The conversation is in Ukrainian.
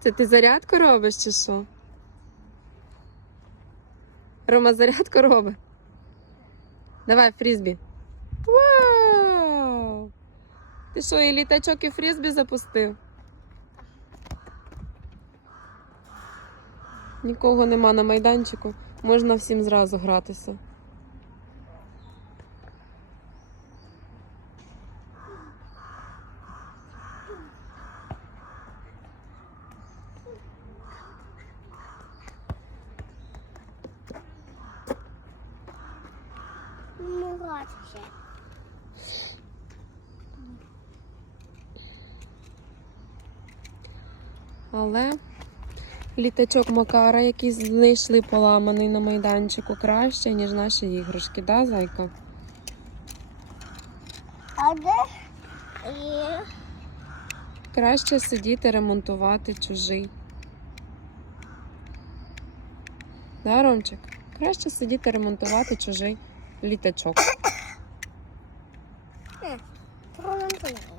Це ти зарядку робиш чи що? Рома зарядку робить. Давай фрізбі. Вау! Ти що, і літачок і фрізбі запустив? Нікого нема на майданчику, можна всім зразу гратися. Мурашки. Але літачок Макара, який знайшли поламаний на майданчику, краще, ніж наші іграшки, да, зайка? А де? Краще сидіти, ремонтувати чужий. Да, Ромчик? Краще сидіти, ремонтувати чужий літачок. промонтуємо.